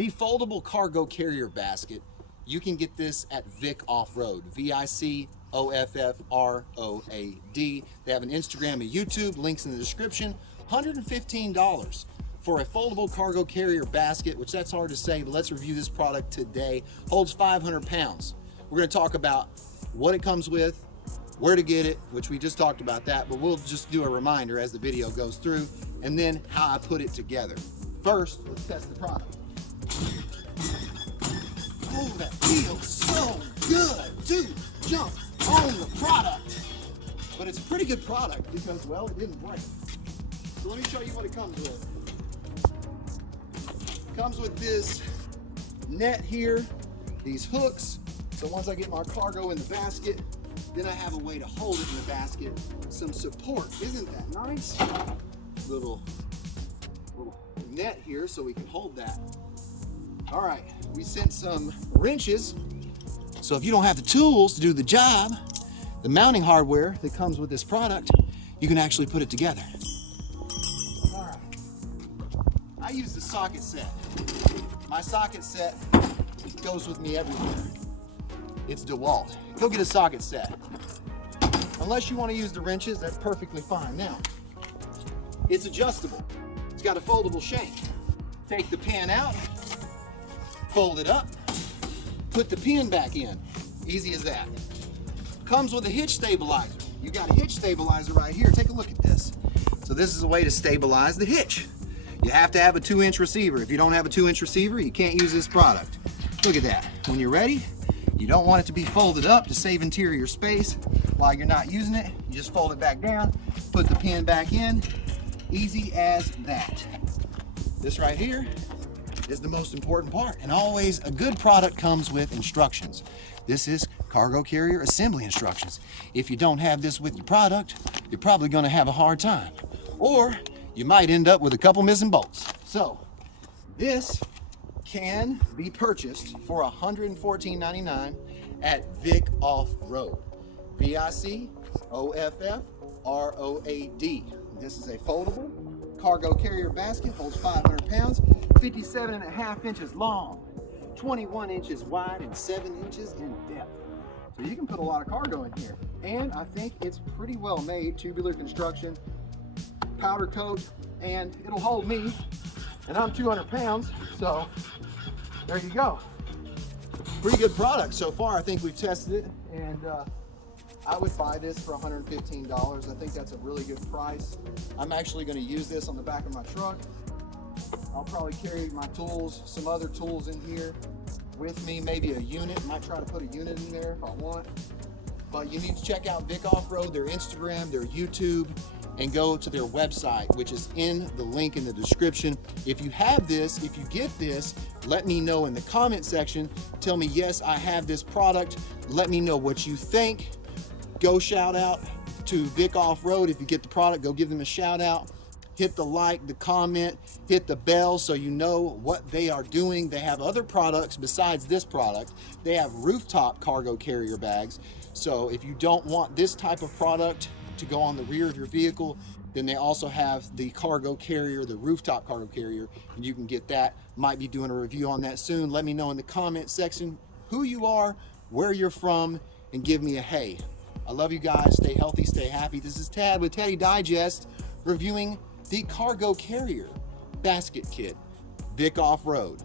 The foldable cargo carrier basket, you can get this at Vic Off-Road, VICOFFROAD. They have an Instagram and YouTube, links in the description. $115 for a foldable cargo carrier basket, which that's hard to say, but let's review this product today. Holds 500 pounds. We're gonna talk about what it comes with, where to get it, which we just talked about that, but we'll just do a reminder as the video goes through, and then how I put it together. First, let's test the product. Oh, that feels so good. Dude, jump on the product. But it's a pretty good product because, well, it didn't break. So let me show you what it comes with. It comes with this net here, these hooks. So once I get my cargo in the basket, then I have a way to hold it in the basket. Some support. Isn't that nice? Little net here so we can hold that. All right, we sent some wrenches. So if you don't have the tools to do the job, the mounting hardware that comes with this product, you can actually put it together. All right, I use the socket set. My socket set goes with me everywhere. It's DeWalt. Go get a socket set. Unless you want to use the wrenches, that's perfectly fine. Now, it's adjustable. It's got a foldable shank. Take the pin out, fold it up, put the pin back in. Easy as that. Comes with a hitch stabilizer. You got a hitch stabilizer right here. Take a look at this. So this is a way to stabilize the hitch. You have to have a 2-inch receiver. If you don't have a 2-inch receiver, you can't use this product. Look at that. When you're ready, you don't want it to be folded up to save interior space while you're not using it. You just fold it back down, put the pin back in. Easy as that. This right here is the most important part, and always a good product comes with instructions. This is cargo carrier assembly instructions. If you don't have this with your product, you're probably going to have a hard time, or you might end up with a couple missing bolts. So this can be purchased for $114.99 at Vic Off-Road, VICOFFROAD. This is a foldable cargo carrier basket, holds 500 pounds, 57.5 inches long, 21 inches wide, and 7 inches in depth. So you can put a lot of cargo in here. And I think it's pretty well made, tubular construction, powder coat, and it'll hold me. And I'm 200 pounds, so there you go. Pretty good product so far. I think we've tested it, and I would buy this for $115. I think that's a really good price. I'm actually going to use this on the back of my truck. I'll probably carry my tools, some other tools in here with me, maybe a unit. Might try to put a unit in there if I want. But you need to check out Vic Off-Road, their Instagram, their YouTube, and go to their website, which is in the link in the description. If you have this, if you get this, let me know in the comment section. Tell me, yes, I have this product. Let me know what you think. Go shout out to Vic Off-Road. If you get the product, go give them a shout out. Hit the like, the comment, hit the bell so you know what they are doing. They have other products besides this product. They have rooftop cargo carrier bags. So if you don't want this type of product to go on the rear of your vehicle, then they also have the cargo carrier, the rooftop cargo carrier, and you can get that. Might be doing a review on that soon. Let me know in the comment section who you are, where you're from, and give me a hey. I love you guys. Stay healthy, stay happy. This is Tad with Taddy Digest, reviewing the cargo carrier basket kit, Vic Off-Road.